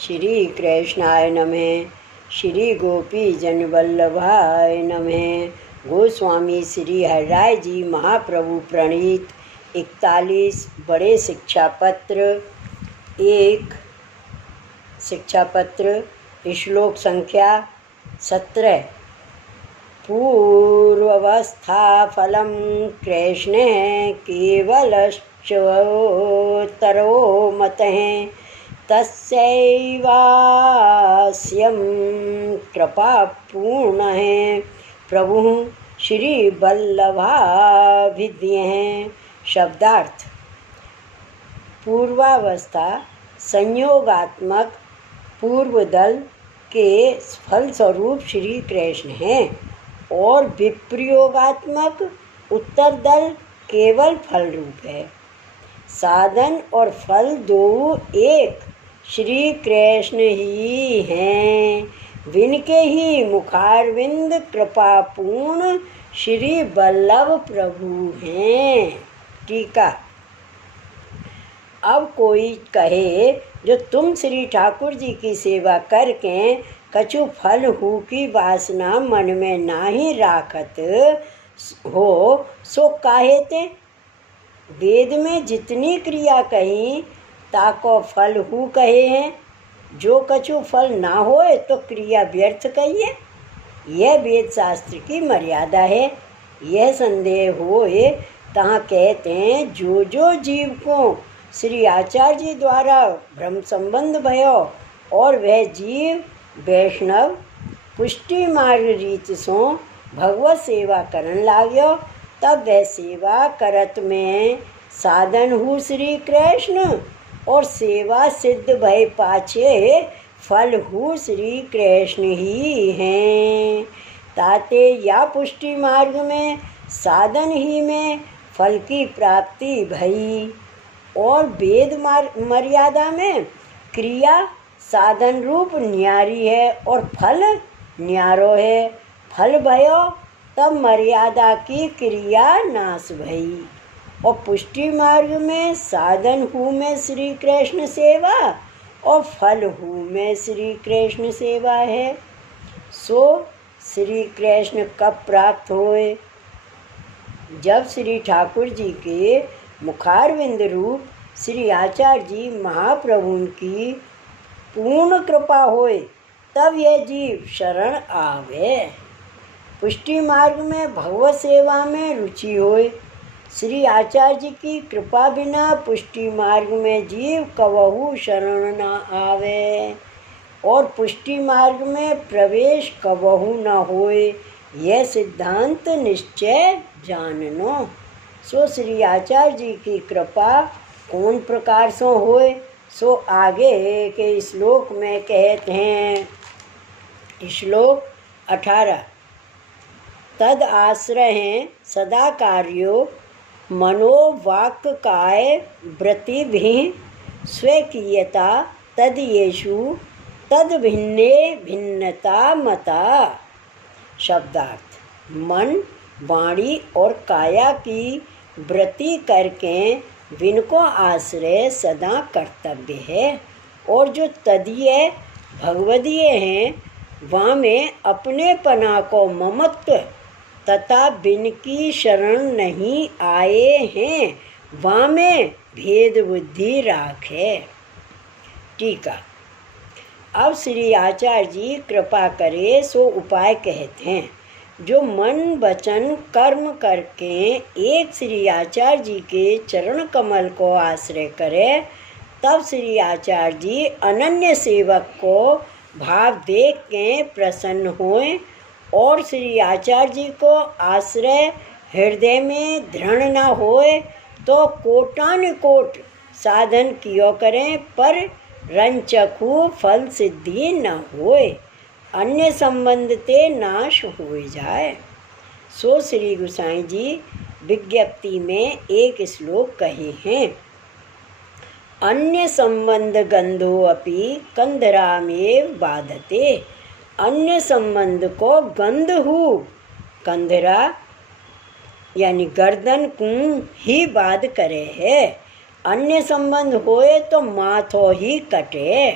श्री कृष्णाय नमः। श्री गोपी जन वल्लभाय नमः। गोस्वामी श्री हरिराय जी महाप्रभु प्रणीत 41 बड़े शिक्षापत्र। एक शिक्षापत्र श्लोक संख्या 17। पूर्वावस्था फलम कृष्ण केवलश्चोत्तरो मतः तस्यैवास्यं कृपापूर्णः प्रभुः श्री वल्लभाभिधेयः। शब्दार्थ: पूर्वावस्था संयोगात्मक पूर्वदल के फलस्वरूप श्री कृष्ण हैं और विप्रयोगात्मक उत्तर दल केवल फल रूप है। साधन और फल दो एक श्री कृष्ण ही हैं। विनके ही मुखारविंद कृपापूर्ण श्री वल्लभ प्रभु हैं। टीका: अब कोई कहे जो तुम श्री ठाकुर जी की सेवा करके कछु फल हु की वासना मन में नाही राखत हो सो काहे ते। वेद में जितनी क्रिया कही ताको फल हु कहे हैं। जो कछु फल ना होए तो क्रिया व्यर्थ कहिए। यह वेद शास्त्र की मर्यादा है। यह संदेह होए तहाँ कहते हैं जो जो जीव को श्री आचार्य जी द्वारा भ्रम संबंध भयो और वह जीव वैष्णव पुष्टि मार्ग रीत सो भगवत सेवा करन लाग्यो तब वह सेवा करत में साधन हु श्री कृष्ण और सेवा सिद्ध भय पाछे फल हु श्री कृष्ण ही हैं। ताते या पुष्टि मार्ग में साधन ही में फल की प्राप्ति भई और वेद मर्यादा में क्रिया साधन रूप न्यारी है और फल न्यारो है। फल भयो तब मर्यादा की क्रिया नाश भई और पुष्टि मार्ग में साधन हु में श्री कृष्ण सेवा और फल हु में श्री कृष्ण सेवा है। सो श्री कृष्ण कब प्राप्त होए? जब श्री ठाकुर जी के मुखारविंद रूप श्री आचार्य जी महाप्रभु की पूर्ण कृपा होए तब यह जीव शरण आवे। पुष्टि मार्ग में भगवत सेवा में रुचि होए। श्री आचार्य जी की कृपा बिना पुष्टि मार्ग में जीव कबहू शरण न आवे और पुष्टि मार्ग में प्रवेश कबहू न होए। यह सिद्धांत निश्चय जाननो। सो श्री आचार्य जी की कृपा कौन प्रकार सो होए सो आगे के श्लोक में कहते हैं। श्लोक 18। तद आश्रय हैं सदा कार्यो मनोवाक् काय व्रति भी स्वेकीयता तद येषु तद भिन्ने भिन्नता मता। शब्दार्थ: मन वाणी और काया की व्रति करके विनको आश्रय सदा कर्तव्य है और जो तदीय भगवदीय हैं वहाँ में अपने पना को ममत्व तथा बिन की शरण नहीं आए हैं वहाँ में भेद बुद्धि राखे। टीका: अब श्री आचार्य जी कृपा करे सो उपाय कहते हैं। जो मन वचन कर्म करके एक श्री आचार्य जी के चरण कमल को आश्रय करे तब श्री आचार्य जी अनन्य सेवक को भाव देख के प्रसन्न होएं और श्री आचार्य जी को आश्रय हृदय में दृढ़ न होए तो कोटानुकोट साधन कियो करें पर रंचकु फल सिद्धि न होए अन्य संबंध ते नाश हो जाए। सो श्री गोसाई जी विज्ञप्ति में एक श्लोक कहे हैं। अन्य संबंध गंधो अपि कंधरामेव बाधते। अन्य संबंध को गंध हु कंधरा यानी गर्दन को ही बाध करे है। अन्य संबंध होए तो माथो ही कटे।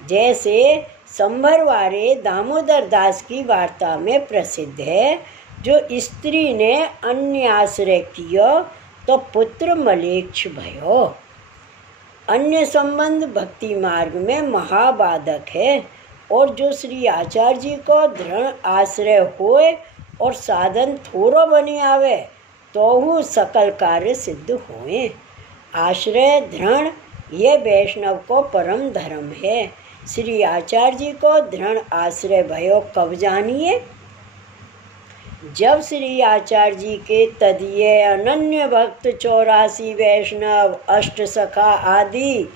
जैसे संभरवारे दामोदर दास की वार्ता में प्रसिद्ध है, जो स्त्री ने अन्य आश्रय कियो तो पुत्र मलेच्छ भयो। अन्य संबंध भक्ति मार्ग में महाबाधक है, और जो श्री आचार्य जी को दृढ़ आश्रय होए और साधन थोड़ो बनी आवे तो हु सकल कार्य सिद्ध होए। आश्रय दृढ़ ये वैष्णव को परम धर्म है। श्री आचार्य जी को दृढ़ आश्रय भयो कब जानिए? जब श्री आचार्य जी के तदीय अनन्य भक्त 84 वैष्णव अष्ट सखा आदि,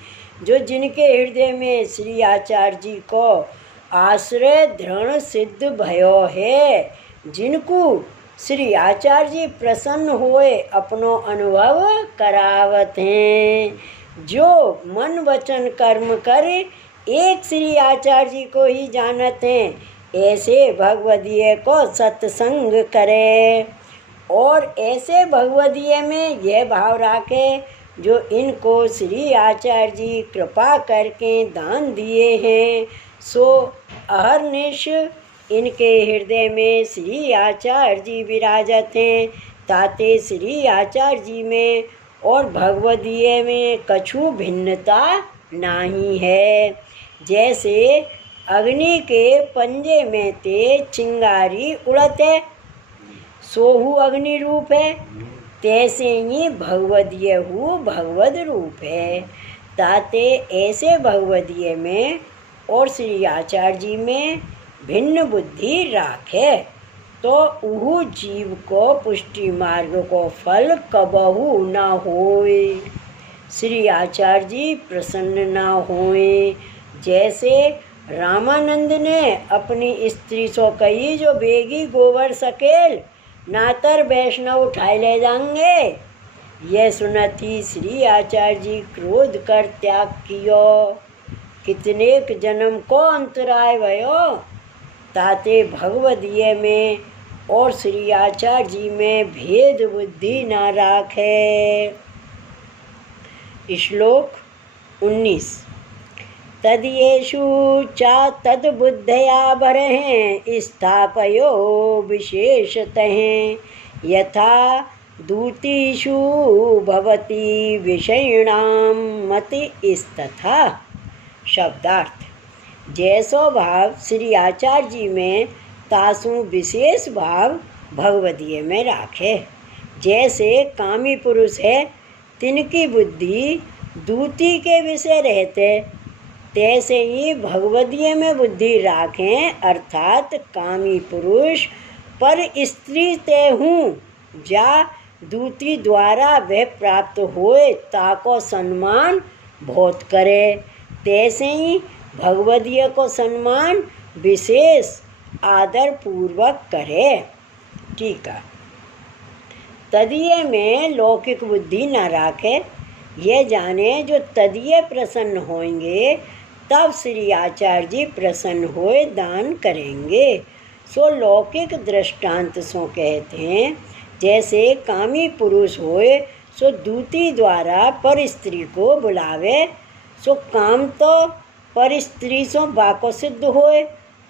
जो जिनके हृदय में श्री आचार्य जी को आश्रय दृढ़ सिद्ध भयो है, जिनको श्री आचार्य जी प्रसन्न होए अपनो अनुभव करावत हैं। जो मन वचन कर्म करे एक श्री आचार्य जी को ही जानत हैं, ऐसे भगवदीय को सत्संग करे, और ऐसे भगवदीय में यह भाव राखे जो इनको श्री आचार्य जी कृपा करके दान दिए हैं, सो अहर्निश इनके हृदय में श्री आचार्य जी विराजत हैं। ताते श्री आचार्य जी में और भगवदीय में कछु भिन्नता नहीं है। जैसे अग्नि के पंजे में ते चिंगारी उड़त है, सोहु अग्नि रूप है, तैसे ही भगवदीय हु भगवद रूप है। ताते ऐसे भगवदीय में और श्री आचार्य जी में भिन्न बुद्धि राखे, तो उहु जीव को पुष्टि मार्ग को फल कबहु न होए। श्री आचार्य जी प्रसन्न न होए। जैसे रामानंद ने अपनी स्त्री सो कही, जो बेगी गोबर सकेल नातर वैष्णव उठाए ले जाएंगे। यह सुनती श्री आचार्य जी क्रोध कर त्याग कियो, कितनेक जन्म को अंतराय भयो। ताते भगवदीय में और श्री आचार्य जी में भेद बुद्धि न राखे। श्लोक 19। तदीयेषु चा तद्बुद्धया बरहें स्थापयो विशेषतः, यथा दूतीषु भवति विषयिणां मतिस्तथा। शब्दार्थ: जैसो भाव श्री आचार्य जी में तासु विशेष भाव भगवदीय में राखे। जैसे कामी पुरुष है, तिनकी बुद्धि दूती के विषय रहते, तैसे ही भगवदीय में बुद्धि राखें, अर्थात कामी पुरुष पर स्त्री ते हूँ जा दूती द्वारा वह प्राप्त होए ताको सम्मान बहुत करे, तैसे ही भगवदीय को सम्मान विशेष आदर पूर्वक करे। टीका: तदीय में लौकिक बुद्धि न राखे, ये जाने जो तदीय प्रसन्न होंगे तब श्री आचार्य जी प्रसन्न होए दान करेंगे। सो लौकिक दृष्टांत सो कहते हैं, जैसे कामी पुरुष होए सो दूती द्वारा पर स्त्री को बुलावे, सो काम तो पर स्त्री सो बाको सिद्ध होए,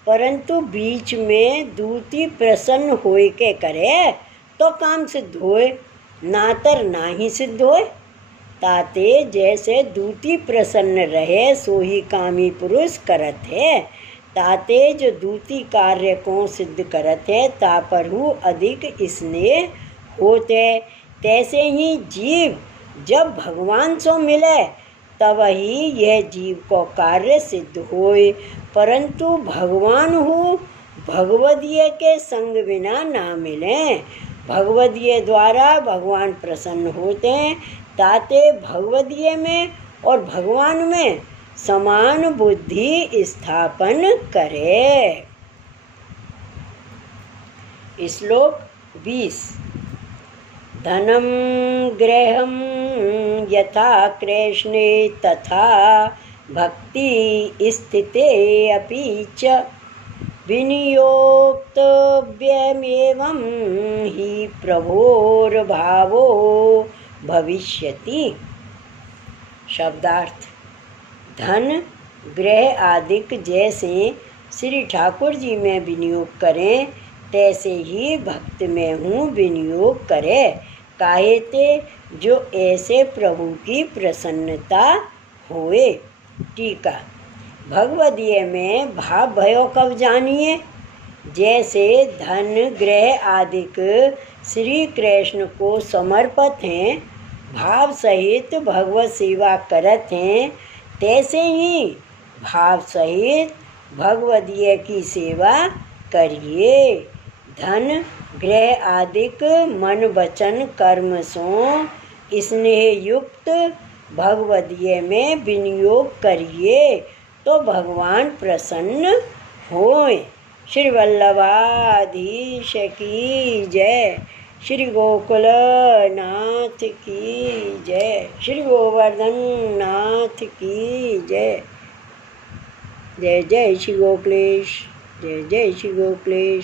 परंतु बीच में दूती प्रसन्न होए के करे तो काम सिद्ध होए, नातर ना ही सिद्ध होए। ताते जैसे दूती प्रसन्न रहे सो ही कामी पुरुष करत है। ताते जो दूती कार्य को सिद्ध करत है तापरहु अधिक स्नेह होते। तैसे ही जीव जब भगवान से मिले तब ही यह जीव को कार्य सिद्ध होए, परंतु भगवान हो भगवदीय के संग बिना ना मिले। भगवदीय द्वारा भगवान प्रसन्न होते हैं, ताते भगवदीय में और भगवान में समान बुद्धि स्थापन करे। श्लोक 20। धनम गृहं यथा कृष्णे तथा भक्ति स्थिते अपि च विनियोक्तव्यमेवं हि प्रभोर्भावो भविष्यति। शब्दार्थ: धन गृह आदिक जैसे श्री ठाकुर जी में विनियोग करें, तैसे ही भक्त में हूँ विनियोग करे। काहे ते जो ऐसे प्रभु की प्रसन्नता होए। टीका। भगवदीय में भाव भयो कब जानिए। जैसे धन गृह आदिक श्री कृष्ण को समर्पित हैं, भाव सहित भगवत सेवा करत हैं, तैसे ही भाव सहित भगवदीय की सेवा करिए। धन गृह आदिक मन वचन कर्म सो स्नेह युक्त भगवदीय में विनियोग करिए, तो भगवान प्रसन्न होए। श्री वल्लभाधीश की जय। श्री गोकुल नाथ की जय। श्री गोवर्धन नाथ की जय। जय जय श्री गोकुलेश। जय जय श्री गोकुलेश।